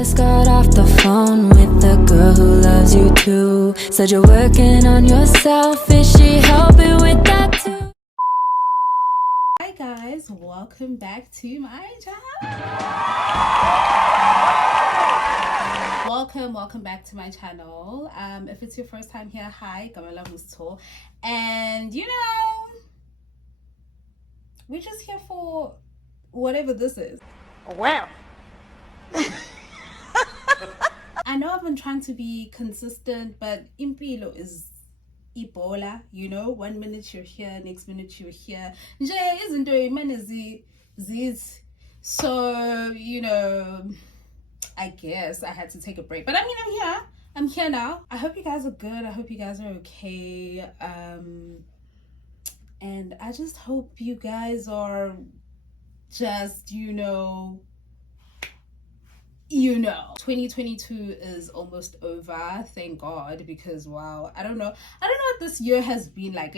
Just got off the phone with the girl who loves you too. Said you're working on yourself. Is she helping with that too? Hi guys, welcome back to my channel. Welcome back to my channel. If it's your first time here, hi, Camilla'S. And you know, we're just here for whatever this is. Wow. I know I've been trying to be consistent, but impilo is Ebola, you know, 1 minute you're here, next minute you're here. Isn't there many Z's? So, you know, I guess I had to take a break. But I mean, I'm here now. I hope you guys are good. I hope you guys are okay. And I just hope you guys are just, you know, 2022 is almost over, thank God, because wow, I don't know what this year has been like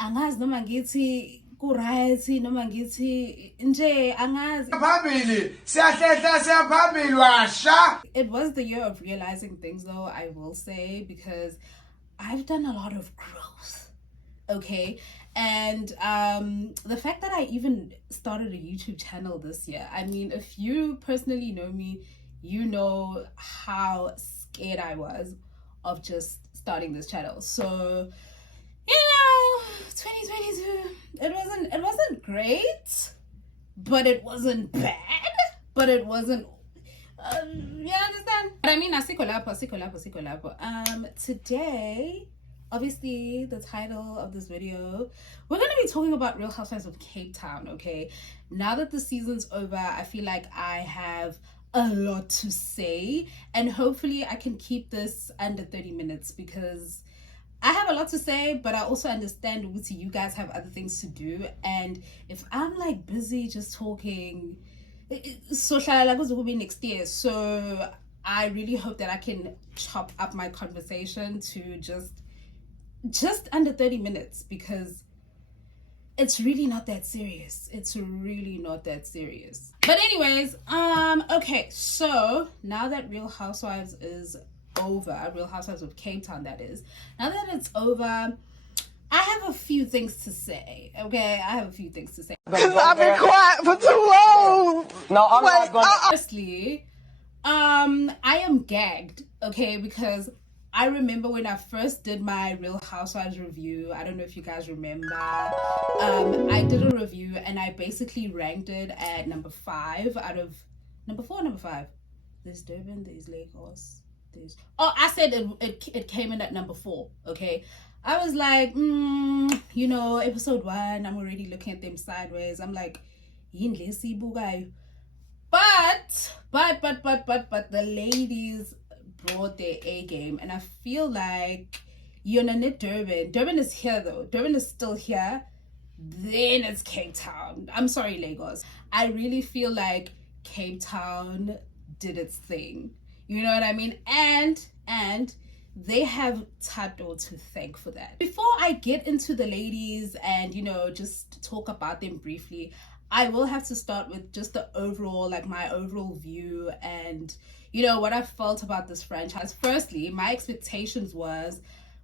angazi noma ngithi ku-right noma ngithi nje angazi. It was the year of realizing things though, I will say, because I've done a lot of growth, okay? And the fact that I even started a YouTube channel this year, I mean, if you personally know me, you know how scared I was of just starting this channel. So, you know, 2022, it wasn't great, but it wasn't bad, but it wasn't you understand? But I mean, asiko lapho. Today, obviously, the title of this video, we're going to be talking about Real Housewives of Cape Town, okay? Now that the season's over, I feel like I have a lot to say, and hopefully I can keep this under 30 minutes because I have a lot to say, but I also understand you guys have other things to do, and if I'm like busy just talking, social will be next year, so I really hope that I can chop up my conversation to just under 30 minutes because it's really not that serious. But anyways, okay, so now that Real Housewives is over, Real Housewives of Cape Town, that is, now that it's over, I have a few things to say, okay? I've been quiet for too long. No, I'm not going to. Firstly, I am gagged, okay, because I remember when I first did my Real Housewives review, I don't know if you guys remember, I did a review and I basically ranked it at number 5 out of, number 4 or number 5? There's Durban, there's Lagos, I said it came in at number 4, okay? I was like, you know, episode 1, I'm already looking at them sideways. I'm like, but the ladies brought their A game, and I feel like Durban is here though. Durban is still here. Then it's Cape Town. I'm sorry, Lagos. I really feel like Cape Town did its thing. You know what I mean? And they have Tato to thank for that. Before I get into the ladies and, you know, just talk about them briefly, I will have to start with just the overall, like my overall view and, you know, what I felt about this franchise. Firstly, my expectations was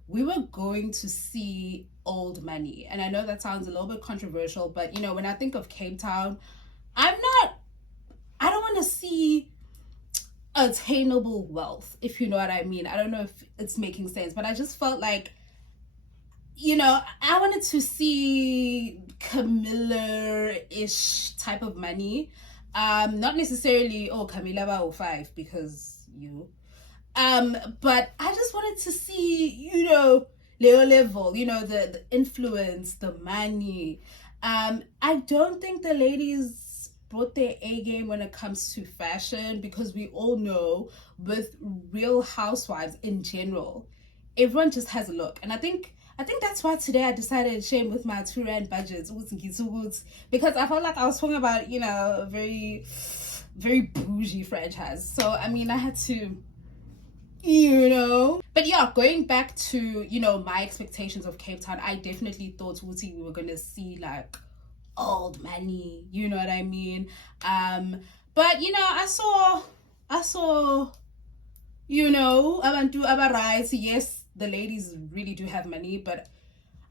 we were going to see old money. And I know that sounds a little bit controversial, but, you know, when I think of Cape Town, I don't want to see attainable wealth, if you know what I mean. I don't know if it's making sense, but I just felt like, you know, I wanted to see Camilla-ish type of money. Not necessarily, Camilla 05 because you. But I just wanted to see, you know, Leo level, you know, the influence, the money. I don't think the ladies brought their A game when it comes to fashion, because we all know with Real Housewives in general, everyone just has a look. And I think that's why today I decided to shame with my 2 rand budgets, because I felt like I was talking about, you know, a very, very bougie franchise. So, I mean, I had to, you know. But yeah, going back to, you know, my expectations of Cape Town, I definitely thought we were going to see like old money, you know what I mean? But, you know, I saw I saw, abantu abarise. Yes, the ladies really do have money, but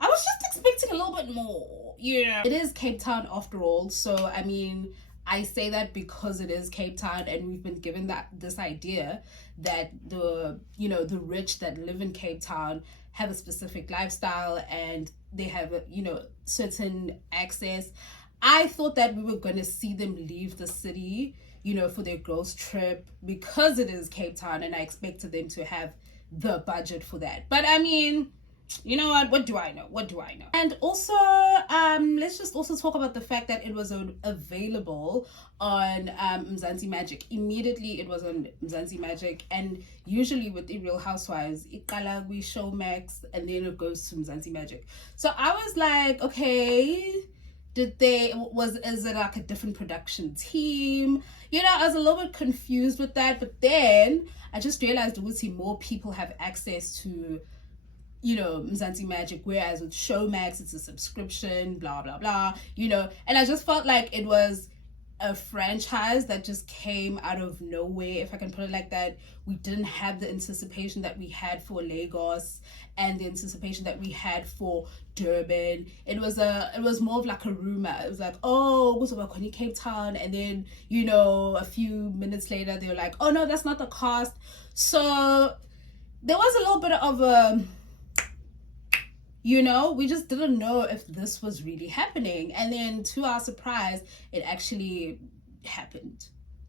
I was just expecting a little bit more. Yeah. It is Cape Town after all. So, I mean, I say that because it is Cape Town and we've been given this idea that the rich that live in Cape Town have a specific lifestyle and they have certain access. I thought that we were going to see them leave the city, for their girls trip because it is Cape Town, and I expected them to have the budget for that. But I mean, you know what do I know? And also, let's just also talk about the fact that it was available on Mzansi Magic. Immediately it was on Mzansi Magic, and usually with the Real Housewives, iqala we Showmax and then it goes to Mzansi Magic. So I was like, okay, is it like a different production team? I was a little bit confused with that, but then I just realized more people have access to Mzansi Magic, whereas with Showmax it's a subscription, blah blah blah, and I just felt like it was a franchise that just came out of nowhere, if I can put it like that. We didn't have the anticipation that we had for Lagos and the anticipation that we had for Durban. It was more of like a rumor. It was like, oh, what's about Cape Town, and then a few minutes later they were like, oh no, that's not the cast. So there was a little bit of a we just didn't know if this was really happening. And then to our surprise, it actually happened.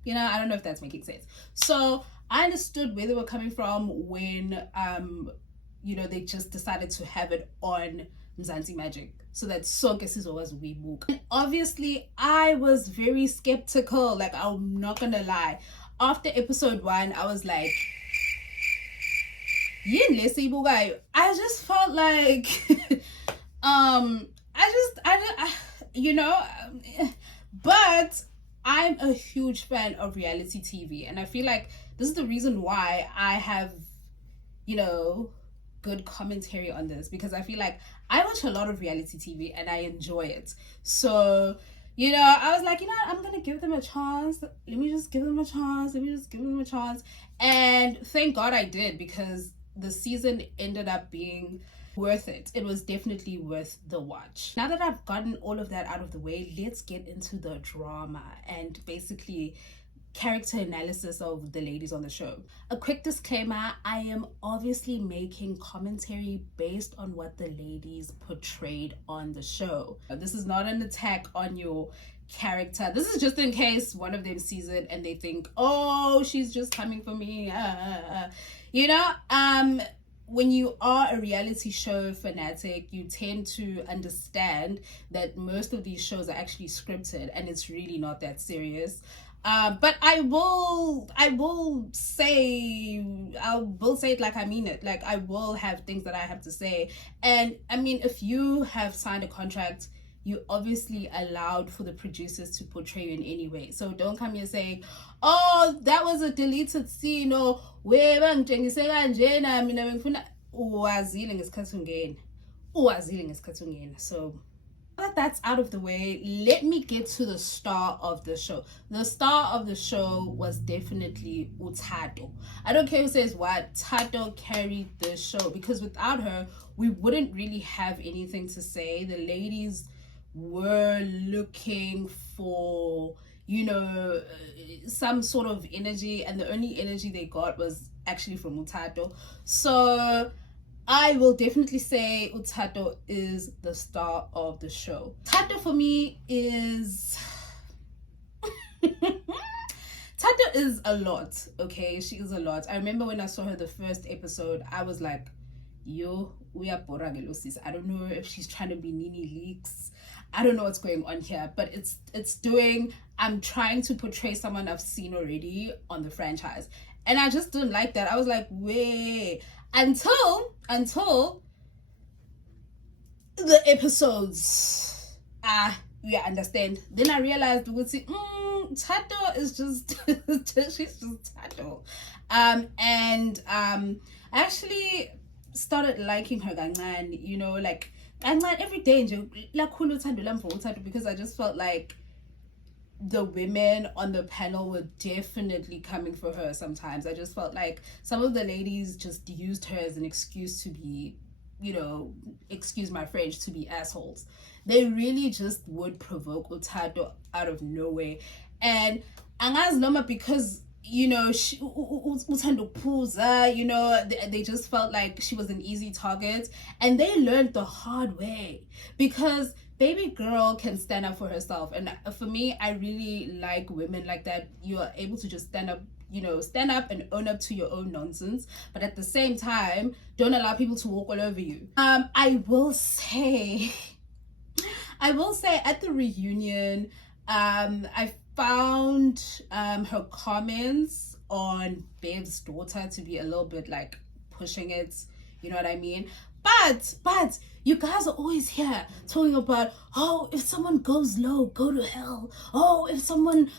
I don't know if that's making sense. So I understood where they were coming from when, they just decided to have it on Mzansi Magic. So that soke was we book. And obviously, I was very skeptical. Like, I'm not gonna lie. After episode 1, I was like, I just felt like but I'm a huge fan of reality TV, and I feel like this is the reason why I have good commentary on this, because I feel like I watch a lot of reality TV and I enjoy it. So I was like, I'm gonna give them a chance. Let me just give them a chance. And thank God I did, because the season ended up being worth it. It was definitely worth the watch. Now that I've gotten all of that out of the way, let's get into the drama and basically character analysis of the ladies on the show. A quick disclaimer, I am obviously making commentary based on what the ladies portrayed on the show. This is not an attack on your character. This is just in case one of them sees it and they think, oh, she's just coming for me. When you are a reality show fanatic, you tend to understand that most of these shows are actually scripted and it's really not that serious. But I will say it like I mean it. Like, I will have things that I have to say. And I mean, if you have signed a contract, you obviously allowed for the producers to portray you in any way. So don't come here saying, oh, that was a deleted scene, or so that that's out of the way, let me get to the star of the show. The star of the show was definitely Utato. I don't care who says what, Tato carried the show, because without her, we wouldn't really have anything to say. The ladies were looking for, some sort of energy, and the only energy they got was actually from Utato. So I will definitely say Utato is the star of the show. Tato for me is Tato is a lot, okay? She is a lot. I remember when I saw her the first episode, I was like, yo, we are Boragelosis. I don't know if she's trying to be Nini Leaks. I don't know what's going on here, but I'm trying to portray someone I've seen already on the franchise. And I just didn't like that. I was like, wait, until the episodes, yeah, understand. Then I realized Tato is just she's just Tato. I actually started liking her kancane, like kancane every day nje lakhulu uthando lami for Tato, because I just felt like the women on the panel were definitely coming for her sometimes. I just felt like some of the ladies just used her as an excuse to be, excuse my French, to be assholes. They really just would provoke Utado out of nowhere. And angazi noma because uthando phuza, they just felt like she was an easy target, and they learned the hard way because baby girl can stand up for herself. And for me, I really like women like that. You are able to just stand up and own up to your own nonsense, but at the same time don't allow people to walk all over you. I will say at the reunion, I found her comments on Bev's daughter to be a little bit like pushing it, you know what I mean? But you guys are always here talking about, oh, if someone goes low, go to hell. Oh, if someone,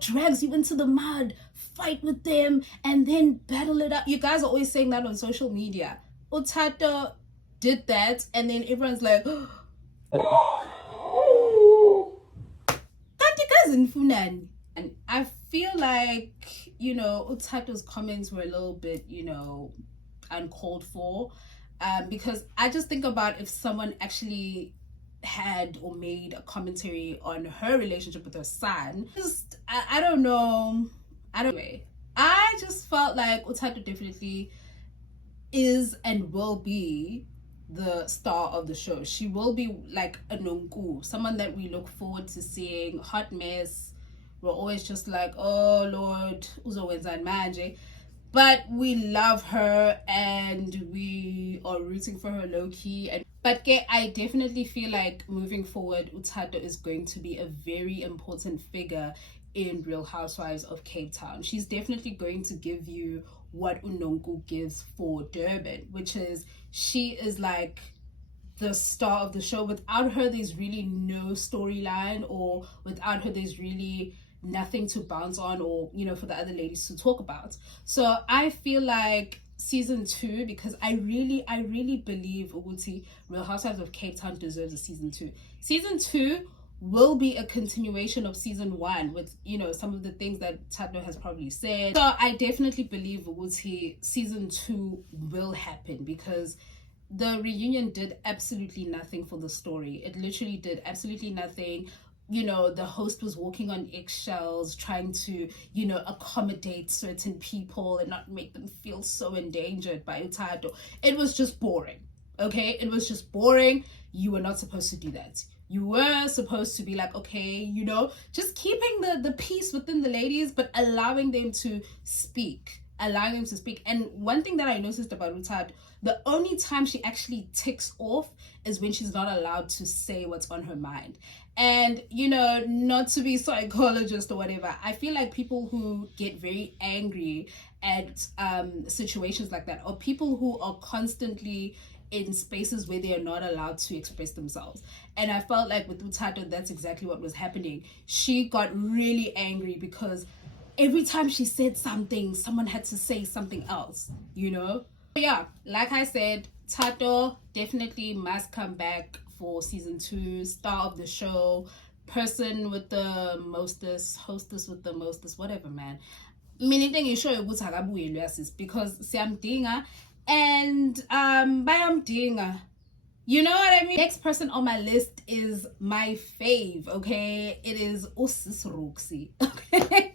drags you into the mud, fight with them and then battle it out. You guys are always saying that on social media. Utado did that, and then everyone's like, and I feel like, Utado's comments were a little bit, uncalled for. Because I just think about if someone actually had or made a commentary on her relationship with her son. I don't know. I just felt like Utado definitely is and will be the star of the show. She will be like a nonku, someone that we look forward to seeing. Hot mess. We're always just like, oh Lord, uzowenza manje. But we love her and we are rooting for her low-key. But I definitely feel like moving forward, Utado is going to be a very important figure in Real Housewives of Cape Town. She's definitely going to give you what Unonku gives for Durban, which is she is like the star of the show. Without her, there's really no storyline, or without her, there's really nothing to bounce on, or for the other ladies to talk about. So I feel like season 2, because I really believe Uguti Real Housewives of Cape Town deserves a season 2. Season 2 will be a continuation of season 1 with some of the things that Tado has probably said. So I definitely believe Uguti season 2 will happen, because the reunion did absolutely nothing for the story. It literally did absolutely nothing. The host was walking on eggshells, trying to, accommodate certain people and not make them feel so endangered by Utado. It was just boring, okay? It was just boring. You were not supposed to do that. You were supposed to be like, okay, just keeping the peace within the ladies, but allowing them to speak. And one thing that I noticed about Utado, the only time she actually ticks off is when she's not allowed to say what's on her mind. And, not to be psychologist or whatever, I feel like people who get very angry at situations like that, or people who are constantly in spaces where they are not allowed to express themselves. And I felt like with Utado, that's exactly what was happening. She got really angry because every time she said something, someone had to say something else, Yeah, like I said, Tato definitely must come back for season 2, star of the show, person with the mostest, hostess with the mostest, whatever, man. Meaning you show you because siyamdinga and bayamdinga. You know what I mean? Next person on my list is my fave, okay? It is Usis Roxy, okay?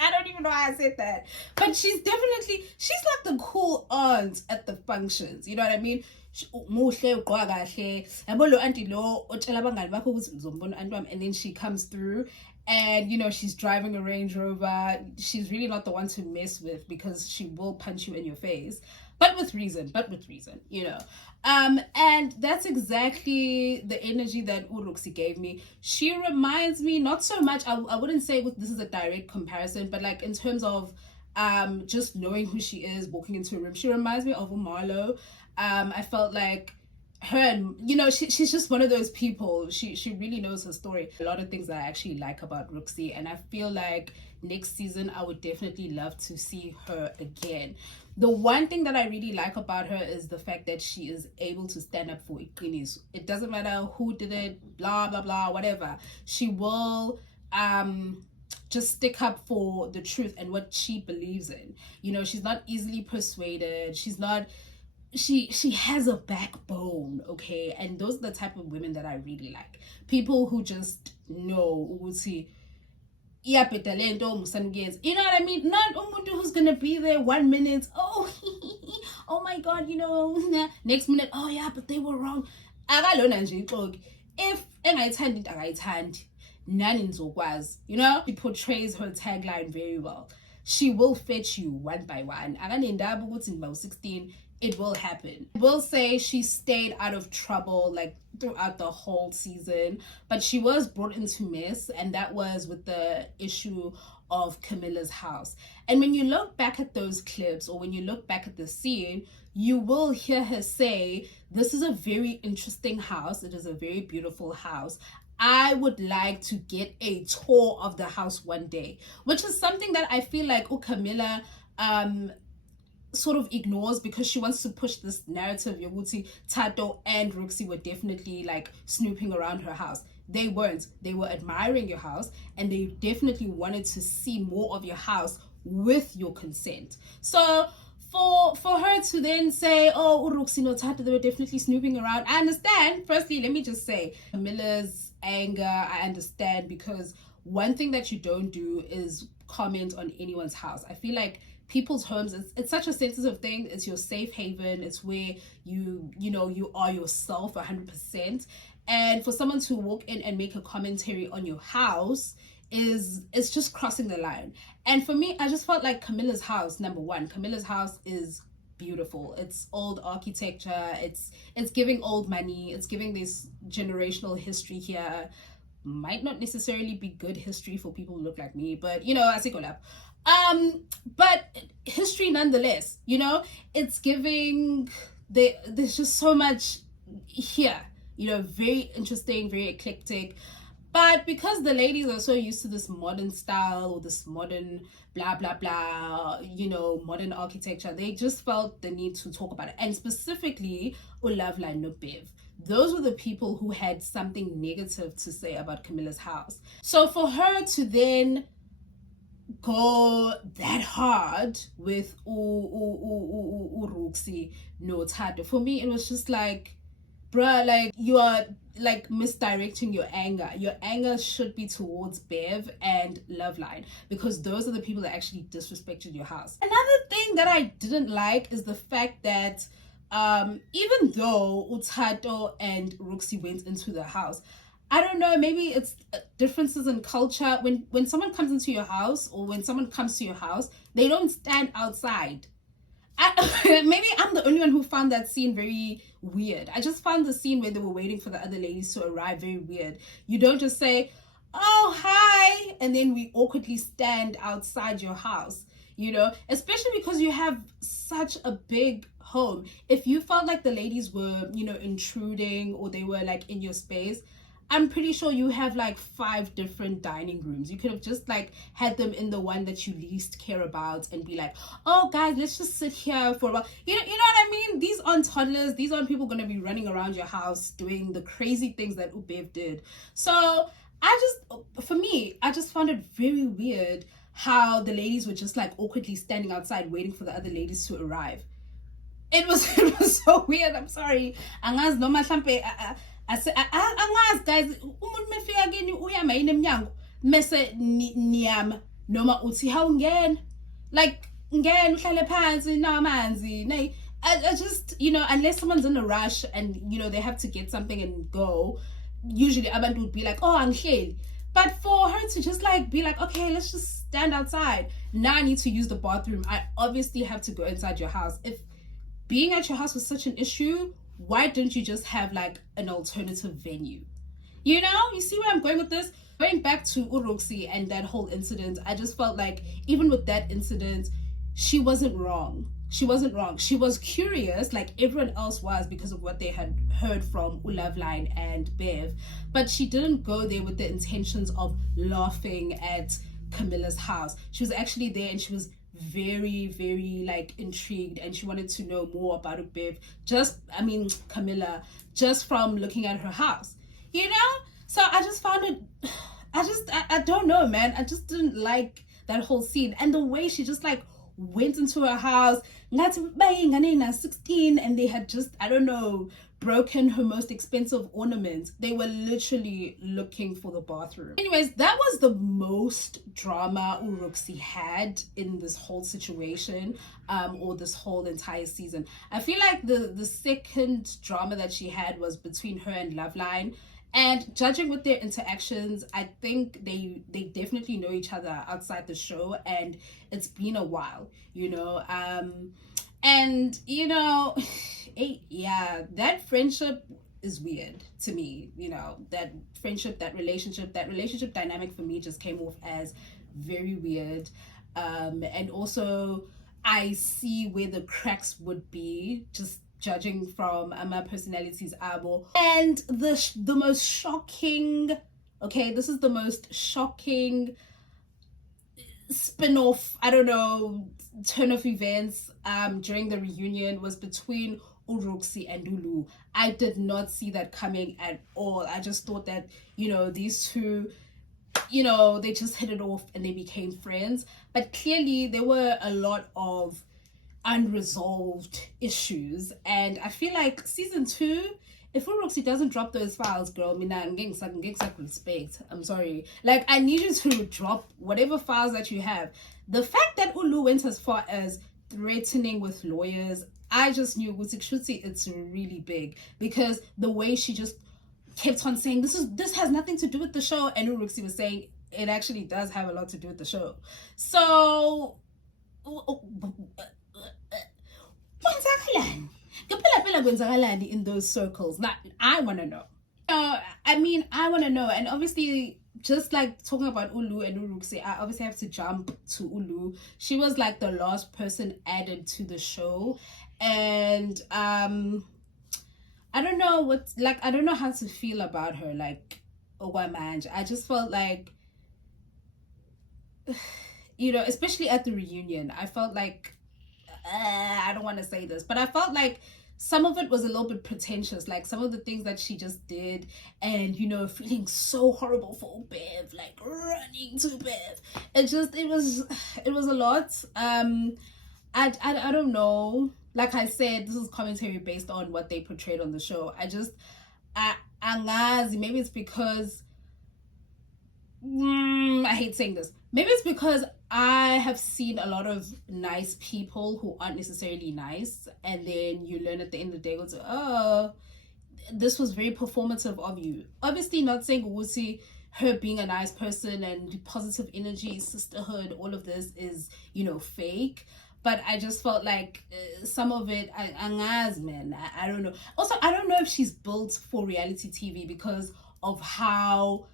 I don't even know why I said that. But she's like the cool aunt at the functions. You know what I mean? And then she comes through and she's driving a Range Rover. She's really not the one to mess with, because she will punch you in your face, but with reason, and that's exactly the energy that Uruxi gave me. She reminds me, not so much, I wouldn't say this is a direct comparison, but like in terms of just knowing who she is, walking into a room, she reminds me of Umarlo. I felt like her, and she's just one of those people. She really knows her story. A lot of things that I actually like about Ruxi, and I feel like next season I would definitely love to see her again. The one thing that I really like about her is the fact that she is able to stand up for Iqinis. It doesn't matter who did it, blah blah blah, whatever. She will just stick up for the truth and what she believes in. You know, she's not easily persuaded. She's not, she has a backbone, okay? And those are the type of women that I really like. People who just know, you know what I mean? Not umuntu who's gonna be there 1 minute, oh oh my god, you know, next minute, oh yeah, but they were wrong. If engayithandi into akayithandi, nani nizokwazi, you know? She portrays her tagline very well. She will fetch you one by one. Akanendaba ukuthi niba 16, it will happen. I will say she stayed out of trouble like throughout the whole season, but she was brought into mess, and that was with the issue of Camilla'S house. And when you look back at those clips, or when you look back at the scene, you will hear her say, this is a very interesting house. It is a very beautiful house. I would like to get a tour of the house one day, which is something that I feel like Camilla sort of ignores, because she wants to push this narrative Yoguti, Tato and Roxy were definitely like snooping around her house. They weren't. They were admiring your house, and they definitely wanted to see more of your house with your consent. So for her to then say, oh, Roxy no Tato, they were definitely snooping around, I understand. Firstly, let me just say, Camilla'S anger, I understand, because one thing that you don't do is comment on anyone's house. I feel like people's homes, it's such a sensitive thing. It's your safe haven. It's where you are yourself 100%. And for someone to walk in and make a commentary on your house it's just crossing the line. And for me, I just felt like Camilla'S house, number one, Camilla'S house is beautiful. It's old architecture. It's giving old money. It's giving this generational history here. Might not necessarily be good history for people who look like me, but you know, I say but history nonetheless. You know, it's giving, there's just so much here, you know, very interesting, very eclectic. But because the ladies are so used to this modern style, or this modern blah blah blah, you know, modern architecture, they just felt the need to talk about it. And specifically Loveline no Bev, those were the people who had something negative to say about Camilla'S house. So for her to then go that hard with Roxy no Tato, for me it was just like, bruh, like, you are like misdirecting your anger. Your anger should be towards Bev and Loveline, because those are the people that actually disrespected your house. Another thing that I didn't like is the fact that even though Utato and Roxy went into the house, I don't know, maybe it's differences in culture. When someone comes into your house, or when someone comes to your house, they don't stand outside. Maybe I'm the only one who found that scene very weird. I just found the scene where they were waiting for the other ladies to arrive very weird. You don't just say, oh, hi, and then we awkwardly stand outside your house, you know, especially because you have such a big home. If you felt like the ladies were, you know, intruding, or they were like in your space, I'm pretty sure you have like 5 different dining rooms. You could have just like had them in the one that you least care about and be like, oh guys, let's just sit here for a while. You know what I mean? These aren't toddlers. These aren't people going to be running around your house doing the crazy things that Ubev did. So for me, I just found it very weird how the ladies were just like awkwardly standing outside waiting for the other ladies to arrive. It was so weird. I'm sorry. Angazi noma mhlambe angazi guys, umuntu mefika kini uyama yini emnyango mase niyama noma uthi hawungena, like ngena uhlale phansi namanzi nay. I just, you know, unless someone's in a rush and, you know, they have to get something and go, usually abantu would be like, oh, angihleli. But for her to just like be like, okay, let's just stand outside. Now I need to use the bathroom. I obviously have to go inside your house. If being at your house was such an issue, why didn't you just have like an alternative venue? You know, you see where I'm going with this? Going back to Roxy and that whole incident, I just felt like even with that incident, she wasn't wrong. She wasn't wrong. She was curious like everyone else was, because of what they had heard from Loveline and Bev. But she didn't go there with the intentions of laughing at Camilla'S house. She was actually there, and she was very, very like intrigued, and she wanted to know more about Bev, Camilla, just from looking at her house, you know? So I just found it I don't know, man. I just didn't like that whole scene. And the way she just like went into her house, 16, and they had just, I don't know, broken her most expensive ornaments. They were literally looking for the bathroom. Anyways, that was the most drama Uruxi had in this whole situation, or this whole entire season. I feel like the second drama that she had was between her and Loveline. And judging with their interactions, I think they definitely know each other outside the show, and it's been a while, you know. And you know, yeah, that friendship is weird to me, you know. That friendship, that relationship dynamic for me just came off as very weird. And also I see where the cracks would be, just judging from my personality's abo. And the most shocking, okay, this is the most shocking spin-off, I don't know, turn of events during the reunion was between Uruxi and Lulu. I did not see that coming at all. I just thought that, you know, these two, you know, they just hit it off and they became friends. But clearly there were a lot of unresolved issues, and I feel like season 2, if Uruxi doesn't drop those files, girl, I'm getting respect. I'm sorry. Like, I need you to drop whatever files that you have. The fact that Ulu went as far as threatening with lawyers, I just knew it's really big, because the way she just kept on saying this has nothing to do with the show, and Uruxi was saying it actually does have a lot to do with the show. So in those circles. Now, I want to know. I want to know. And obviously, just like talking about Ulu and Uruxi, I obviously have to jump to Ulu. She was like the last person added to the show. And I don't know I don't know how to feel about her. Like, Owamanj. I just felt like, you know, especially at the reunion, I felt like, I don't want to say this, but I felt like some of it was a little bit pretentious, like some of the things that she just did, and, you know, feeling so horrible for Bev, like running to Bev. It was a lot. I don't know. Like I said, this is commentary based on what they portrayed on the show. Maybe it's because I hate saying this. Maybe it's because I have seen a lot of nice people who aren't necessarily nice, and then you learn at the end of the day, oh, this was very performative of you. Obviously not saying Wusi, her being a nice person and positive energy, sisterhood, all of this is, you know, fake. But I just felt like some of it, I don't know. Also, I don't know if she's built for reality TV because of how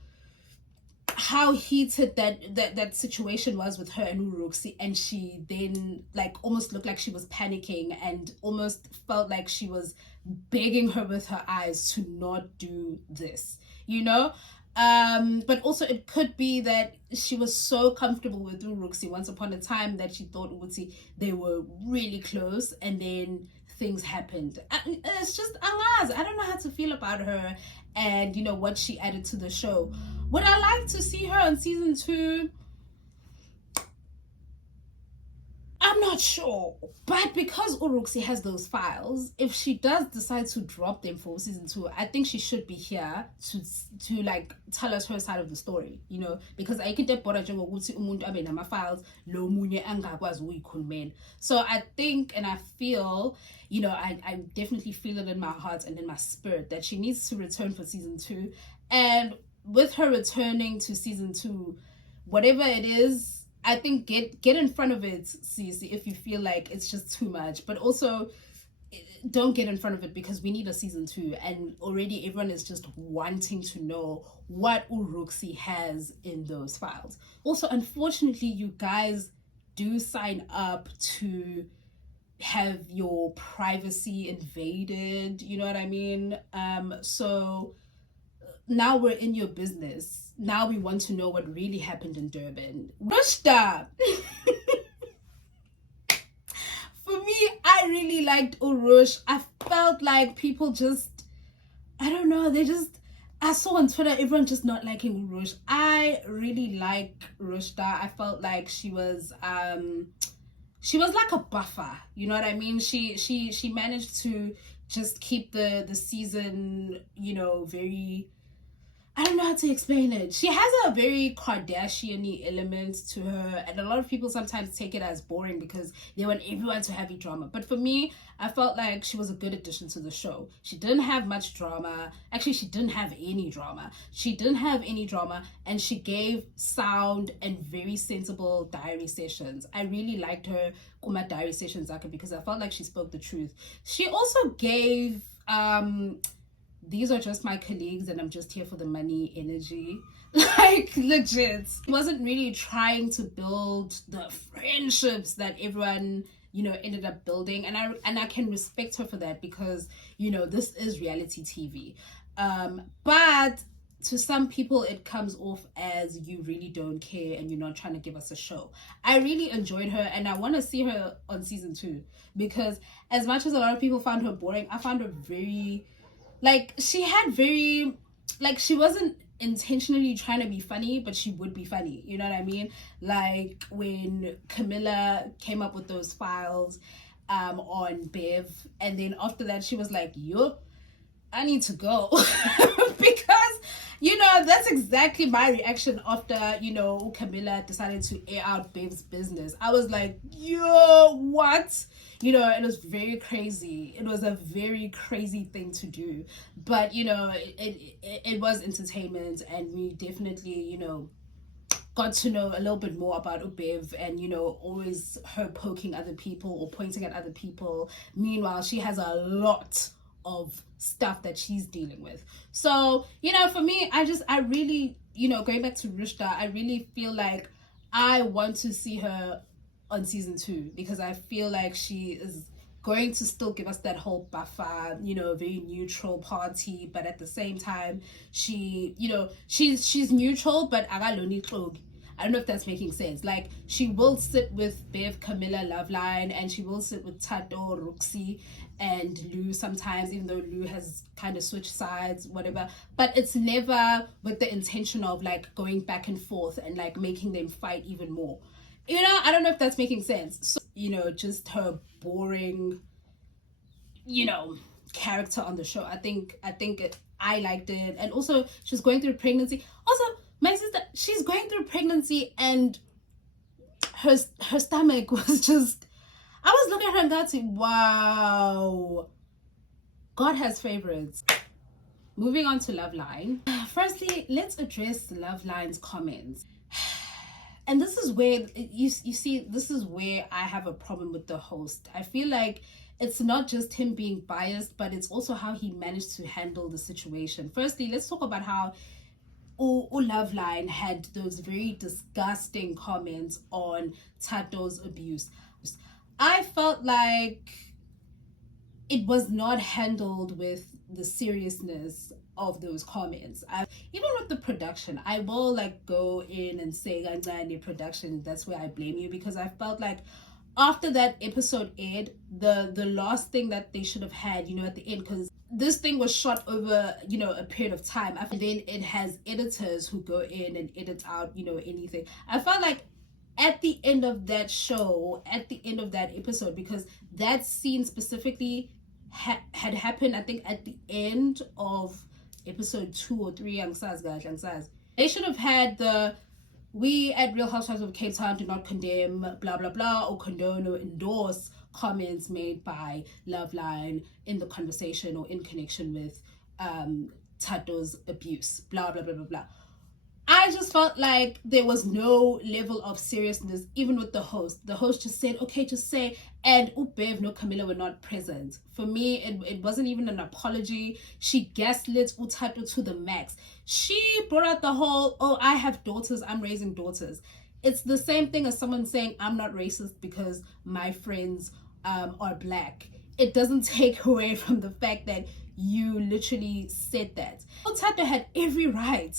heated that situation was with her and Uruxi, and she then like almost looked like she was panicking and almost felt like she was begging her with her eyes to not do this, you know. But also it could be that she was so comfortable with Uruxi once upon a time that she thought they were really close, and then things happened. It's just Angaz. I don't know how to feel about her and, you know, what she added to the show. Would I like to see her on season 2? I'm not sure. But because Uruxi has those files, if she does decide to drop them for season 2, I think she should be here to like tell us her side of the story, you know, because I can't files so I think and I feel, you know, I definitely feel it in my heart and in my spirit that she needs to return for season 2. And with her returning to season 2, whatever it is, I think get in front of it, Cece, if you feel like it's just too much. But also, don't get in front of it, because we need a season 2, and already everyone is just wanting to know what Uruxi has in those files. Also, unfortunately, you guys do sign up to have your privacy invaded, you know what I mean? So now we're in your business. Now we want to know what really happened in Durban. Rushda! For me, I really liked Urush. I felt like people just, I don't know, they just, I saw on Twitter everyone just not liking Rush. I really like Rushda. I felt like she was like a buffer, you know what I mean? She managed to just keep the season, you know, very, I don't know how to explain it. She has a very Kardashian-y element to her, and a lot of people sometimes take it as boring because they want everyone to have drama. But for me, I felt like she was a good addition to the show. She didn't have much drama. Actually, she didn't have any drama. And she gave sound and very sensible diary sessions. I really liked her Kuma diary sessions, because I felt like she spoke the truth. She also gave these are just my colleagues and I'm just here for the money energy. Like, legit. He wasn't really trying to build the friendships that everyone, you know, ended up building. And I can respect her for that because, you know, this is reality TV. But to some people, it comes off as you really don't care and you're not trying to give us a show. I really enjoyed her and I want to see her on season 2 because as much as a lot of people found her boring, I found her very... like, she had very, like, she wasn't intentionally trying to be funny, but she would be funny, you know what I mean? Like, when Camilla came up with those files on Bev, and then after that, she was like, yup, I need to go. Because, you know, that's exactly my reaction after, you know, Camilla decided to air out Bev's business. I was like, yo, what? You know, it was very crazy. It was a very crazy thing to do. But, you know, it was entertainment, and we definitely, you know, got to know a little bit more about Ubev, and, you know, always her poking other people or pointing at other people. Meanwhile, she has a lot of stuff that she's dealing with. So, you know, for me, I really, you know, going back to Rushda, I really feel like I want to see her on season 2 because I feel like she is going to still give us that whole buffer, you know, very neutral party, but at the same time, she, you know, she's neutral, but I don't know if that's making sense. Like, she will sit with Bev, Camilla, Loveline, and she will sit with Tato, Roxy, and Lou sometimes, even though Lou has kind of switched sides, whatever. But it's never with the intention of, like, going back and forth and, like, making them fight even more. You know, I don't know if that's making sense. So, you know, just her boring, you know, character on the show. I liked it. And also, she's going through pregnancy. Also, my sister, she's going through pregnancy and her stomach was just... I was looking at her and going, wow, God has favorites. Moving on to Loveline. Firstly, let's address Loveline's comments. And this is where, you see, this is where I have a problem with the host. I feel like it's not just him being biased, but it's also how he managed to handle the situation. Firstly, let's talk about how Loveline had those very disgusting comments on Tato's abuse. I felt like it was not handled with the seriousness of those comments. Even with the production, I will like go in and say the production, that's where I blame you, because I felt like after that episode aired, the last thing that they should have had, you know, at the end, because this thing was shot over, you know, a period of time, and then it has editors who go in and edit out, you know, anything. I felt like at the end of that show, at the end of that episode, because that scene specifically had happened, I think, at the end of episode 2 or 3, they should have had the "we at Real Housewives of Cape Town do not condemn blah blah blah or condone or endorse" comments made by Loveline in the conversation or in connection with Tato's abuse, blah blah blah blah blah. I just felt like there was no level of seriousness, even with the host. The host just said, okay, just say, and Ubev no Camilla were not present. For me, it wasn't even an apology. She gaslit Tato to the max. She brought out the whole, oh, I have daughters, I'm raising daughters. It's the same thing as someone saying, I'm not racist because my friends are black. It doesn't take away from the fact that you literally said that. Tato had every right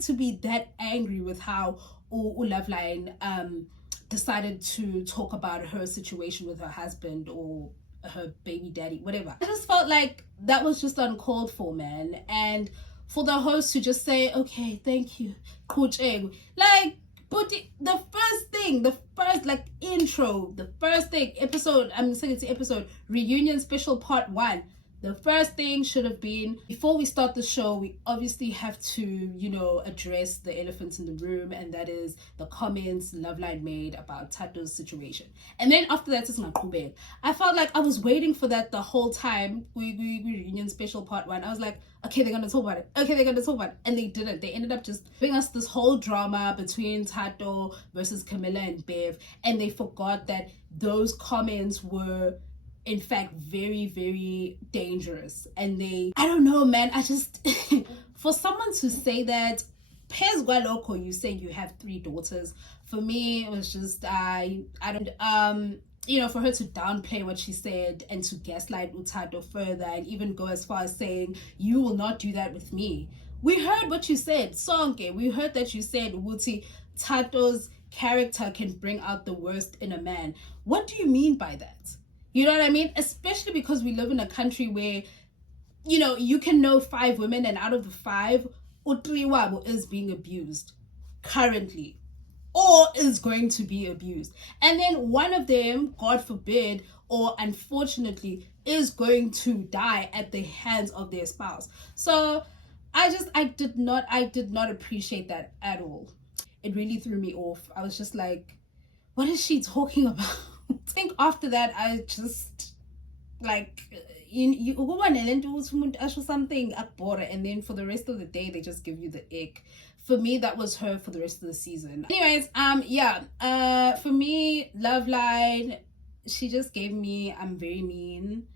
to be that angry with how Loveline decided to talk about her situation with her husband or her baby daddy, whatever. I just felt like that was just uncalled for, man. And for the host to just say, okay, thank you, Coach Egg. Like, but the first like intro, the first thing, episode, I'm saying it's the episode, reunion special part 1. The first thing should have been, before we start the show, we obviously have to, you know, address the elephant in the room, and that is the comments Loveline made about Tato's situation. And then after that, it's Ngaqhubeka. I felt like I was waiting for that the whole time. We reunion special part 1. I was like, okay, they're gonna talk about it. Okay, they're gonna talk about it. And they didn't. They ended up just giving us this whole drama between Tato versus Camilla and Bev, and they forgot that those comments were in fact very, very dangerous. And I don't know, man, I just for someone to say that, Pez Gualoko, you say you have 3 daughters, for me it was just I don't you know, for her to downplay what she said and to gaslight Utato further, and even go as far as saying, you will not do that with me. We heard what you said, Sonke. We heard that you said Wuti Tato's character can bring out the worst in a man. What do you mean by that? You know what I mean? Especially because we live in a country where, you know, you can know 5 women, and out of the 5, Utriwabo is being abused currently, or is going to be abused. And then one of them, God forbid, or unfortunately, is going to die at the hands of their spouse. So I did not appreciate that at all. It really threw me off. I was just like, what is she talking about? I think after that, I just, like, you go on and do something, and then for the rest of the day, they just give you the ick. For me, that was her for the rest of the season. Anyways, yeah, for me, Loveline, she just gave me, I'm very mean,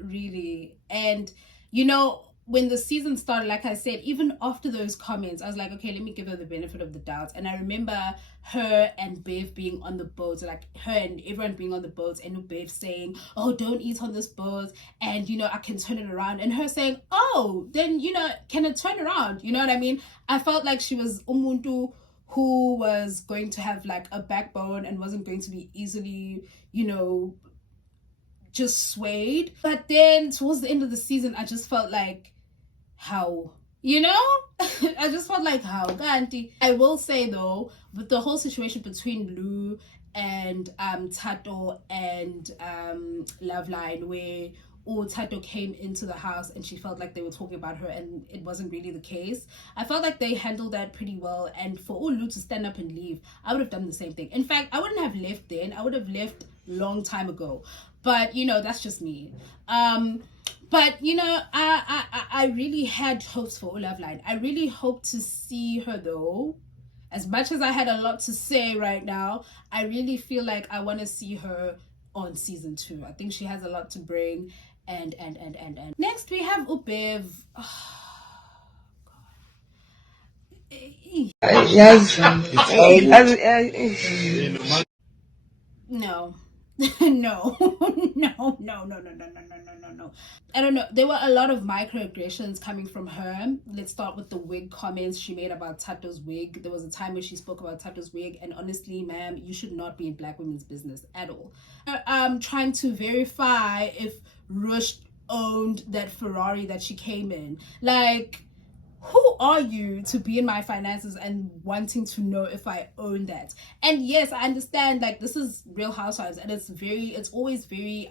really. And, you know, when the season started, like I said, even after those comments, I was like, okay, let me give her the benefit of the doubt. And I remember her and Bev being on the boat, like her and everyone being on the boat, and Bev saying, oh, don't eat on this boat, and, you know, I can turn it around. And her saying, oh, then, you know, can it turn around? You know what I mean? I felt like she was umuntu who was going to have like a backbone and wasn't going to be easily, you know, just swayed. But then towards the end of the season, I just felt like, how? You know? I just felt like, how? Ganti. I will say though, with the whole situation between Lou and Tato and Loveline, where Tato came into the house and she felt like they were talking about her, and it wasn't really the case. I felt like they handled that pretty well, and for Lou to stand up and leave, I would have done the same thing. In fact, I wouldn't have left then. I would have left long time ago. But, you know, that's just me. But, you know, I really had hopes for Loveline. I really hope to see her, though. As much as I had a lot to say right now, I really feel like I want to see her on season 2. I think she has a lot to bring. And. Next, we have Ubev. Oh, God. No. No. I don't know. There were a lot of microaggressions coming from her. Let's start with the wig comments she made about Tato's wig. There was a time where she spoke about Tato's wig, and honestly, ma'am, you should not be in Black women's business at all. Trying to verify if Rush owned that Ferrari that she came in. Like, who are you to be in my finances and wanting to know if I own that? And yes, I understand, like, this is Real Housewives, and it's always very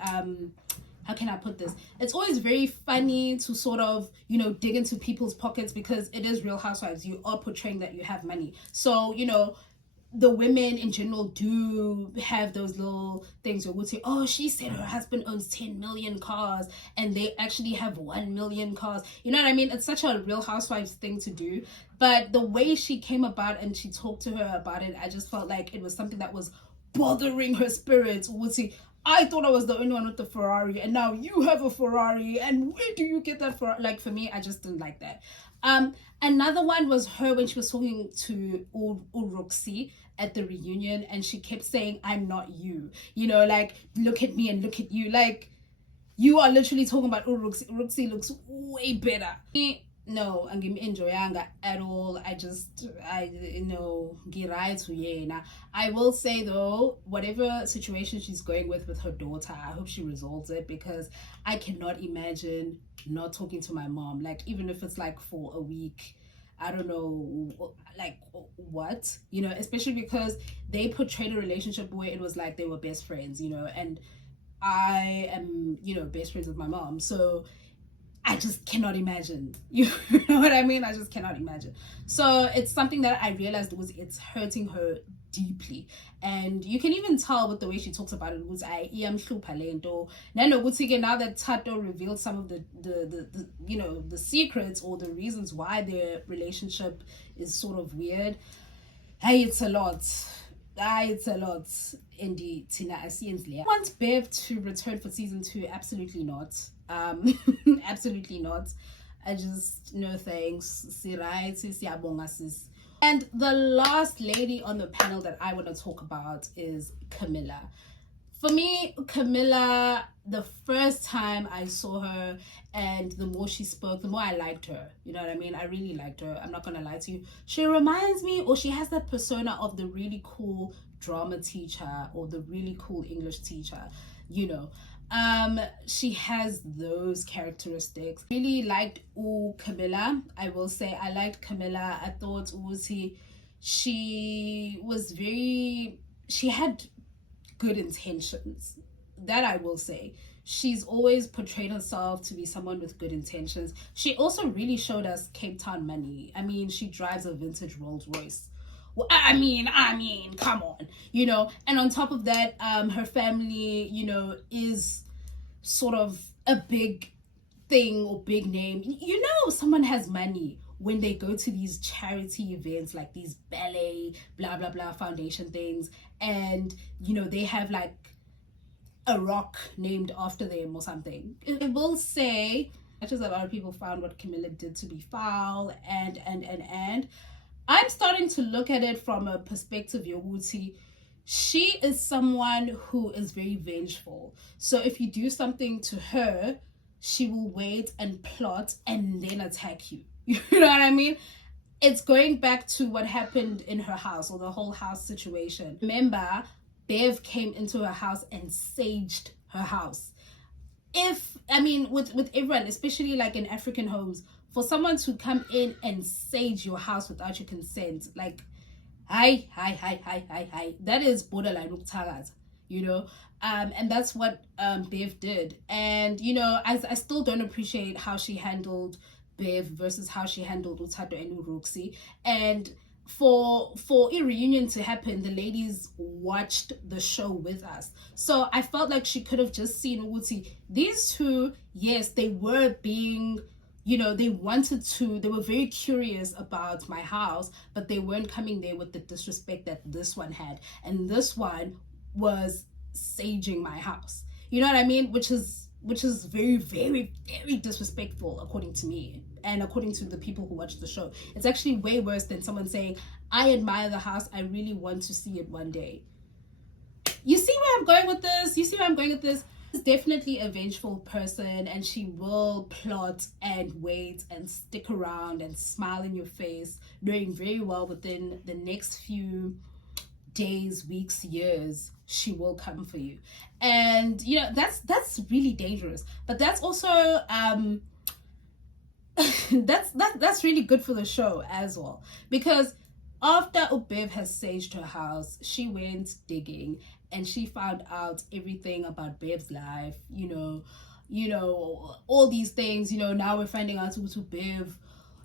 how can I put this? It's always very funny to sort of, you know, dig into people's pockets, because it is Real Housewives. You are portraying that you have money. So, you know, the women in general do have those little things where we'll say, oh, she said her husband owns 10 million cars and they actually have 1 million cars. You know what I mean? It's such a Real Housewives thing to do. But the way she came about and she talked to her about it, I just felt like it was something that was bothering her spirit. We'll say, I thought I was the only one with the Ferrari, and now you have a Ferrari, and where do you get that from? Like, for me, I just didn't like that. Another one was her when she was talking to Uroxy at the reunion, and she kept saying, I'm not you. You know, like, look at me and look at you. Like, you are literally talking about Uroxy. Uroxy looks way better. no, enjoyanga at all. I will say though, whatever situation she's going with her daughter, I hope she resolves it, because I cannot imagine not talking to my mom, like even if it's like for a week. I don't know, like what, especially because they portrayed a relationship where it was like they were best friends, and I am, best friends with my mom. So I just cannot imagine. You know what I mean? I just cannot imagine. So it's something that I realized it's hurting her deeply. And you can even tell with the way she talks about it. Was I am lento. Now that Tato revealed some of the secrets or the reasons why their relationship is sort of weird. Hey, it's a lot. It's a lot. Indeed, Tina Asien's want Bev to return for season 2? Absolutely not. Absolutely not. I just, no thanks. And the last lady on the panel that I want to talk about is Camilla. For me, Camilla, the first time I saw her and the more she spoke, the more I liked her. You know what I mean? I really liked her. I'm not going to lie to you. She reminds me, or she has that persona of the really cool drama teacher or the really cool English teacher, She has those characteristics. Really liked Camilla. I will say I liked Camilla. I thought she had good intentions. That I will say. She's always portrayed herself to be someone with good intentions. She also really showed us Cape Town money. I mean, she drives a vintage Rolls Royce. Well, I mean, come on, and on top of that, her family, is sort of a big thing or big name. Someone has money when they go to these charity events, like these ballet, blah, blah, blah, foundation things, and, they have like a rock named after them or something. I will say, much as a lot of people found what Camilla did to be foul, and I'm starting to look at it from a perspective, Yoguti. She is someone who is very vengeful. So if you do something to her, she will wait and plot and then attack you. You know what I mean? It's going back to what happened in her house, or the whole house situation. Remember, Bev came into her house and saged her house. With everyone, especially like in African homes, for someone to come in and sage your house without your consent, like, hi, that is borderline uktaraz, and that's what Bev did. And I still don't appreciate how she handled Bev versus how she handled Utato and Uruxi. And for a reunion to happen, the ladies watched the show with us, so I felt like she could have just seen Uti. These two, yes, they were being, they were very curious about my house, but they weren't coming there with the disrespect that this one had. And this one was saging my house. You know what I mean? Which is very, very, very disrespectful, according to me, and according to the people who watch the show. It's actually way worse than someone saying, I admire the house, I really want to see it one day. You see where I'm going with this? She's definitely a vengeful person, and she will plot and wait and stick around and smile in your face, knowing very well within the next few days, weeks, years, she will come for you. And that's really dangerous, but that's also that's really good for the show as well, because after Ubev has saged her house, she went digging and she found out everything about Bev's life, all these things. Now we're finding out who Bev,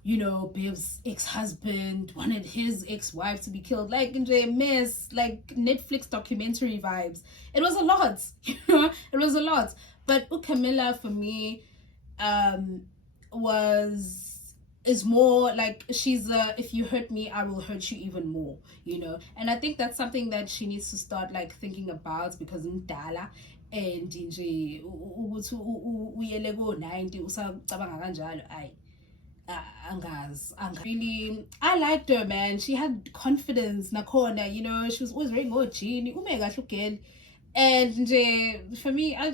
Bev's ex-husband wanted his ex-wife to be killed, like in a mess, like Netflix documentary vibes. It was a lot, it was a lot. But Camilla, for me, is more like, she's if you hurt me, I will hurt you even more, and I think that's something that she needs to start like thinking about, because mdala and nje ukuthi uyele ko-90 usacabanga kanjalo. Really, I liked her, man. She had confidence nakhona, she was always wearing ojini girl. And for me, I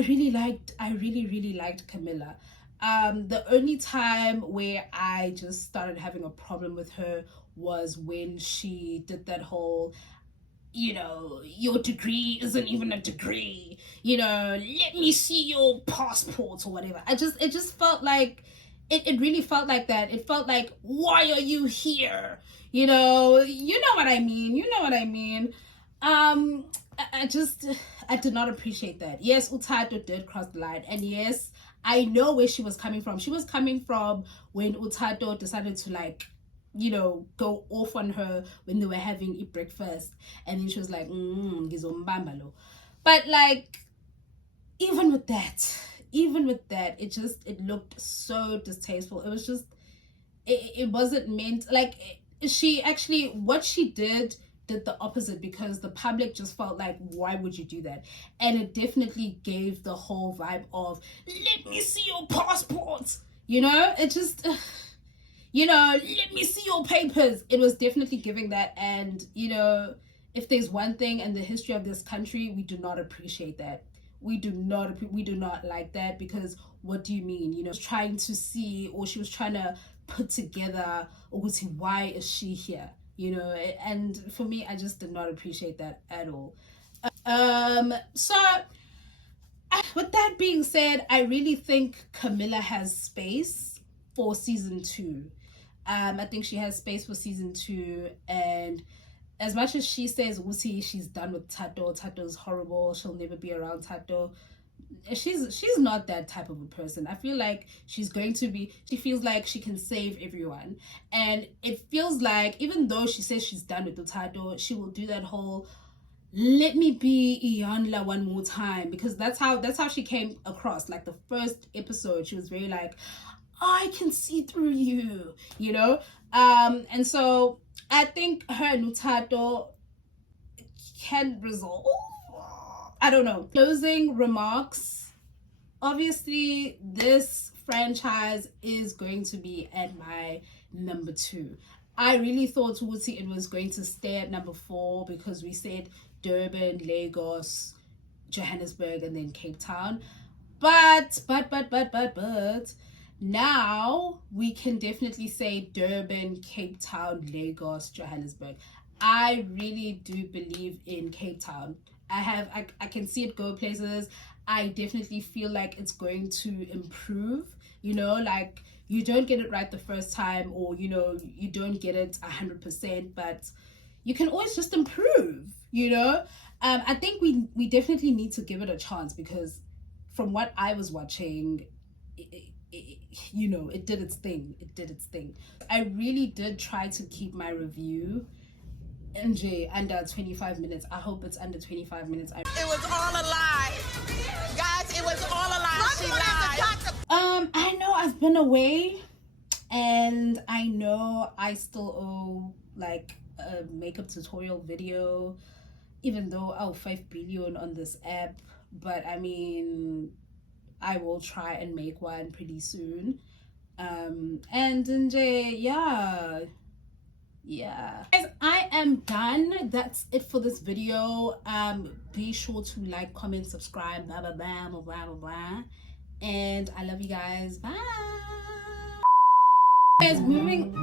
really liked Camilla. The only time where I just started having a problem with her was when she did that whole, you know, your degree isn't even a degree, you know, let me see your passport or whatever. It just felt like, it really felt like that. It felt like, why are you here? You know what I mean. I did not appreciate that. Yes, Utato did cross the line, and yes, I know where she was coming from. She was coming from when Utato decided to, like, you know, go off on her when they were having a breakfast, and then she was like, ngizombamba. But like, even with that, it looked so distasteful. It was just, it wasn't meant, like, she actually, what she did the opposite, because the public just felt like, why would you do that? And it definitely gave the whole vibe of, let me see your passport, you know. It just you know, let me see your papers. It was definitely giving that. And, you know, if there's one thing in the history of this country, we do not appreciate that. We do not like that, because what do you mean? You know, trying to see, or she was trying to put together, or why is she here? You know, and for me, I just did not appreciate that at all. So with that being said, I really think Camilla has space for season 2. I think she has space for season 2, and as much as she says Wusi, she's done with Tato, Tato's horrible, she'll never be around Tato, she's not that type of a person. I feel like she feels like she can save everyone, and it feels like, even though she says she's done with Tato, she will do that whole, let me be Iyanla one more time, because that's how she came across. Like the first episode, she was very like, I can see through you, you know. And so I think her and Utato can resolve. I don't know. Closing remarks. Obviously, this franchise is going to be at my number 2. I really thought it was going to stay at number 4, because we said Durban, Lagos, Johannesburg, and then Cape Town. But now we can definitely say Durban, Cape Town, Lagos, Johannesburg. I really do believe in Cape Town. I can see it go places. I definitely feel like it's going to improve, you know, like, you don't get it right the first time, or, you know, you don't get it 100%, but you can always just improve, you know. I think we definitely need to give it a chance, because from what I was watching, you know, it did its thing. I really did try to keep my review under 25 minutes. I hope it's under 25 minutes. It was all a lie. Guys, it was all a lie. She lied. I know I've been away, and I know I still owe, like, a makeup tutorial video, even though I owe 5 billion on this app. But I mean, I will try and make one pretty soon. And yeah, guys, I am done. That's it for this video. Be sure to like, comment, subscribe, blah blah blah blah blah blah, and I love you guys. Bye. Guys, moving.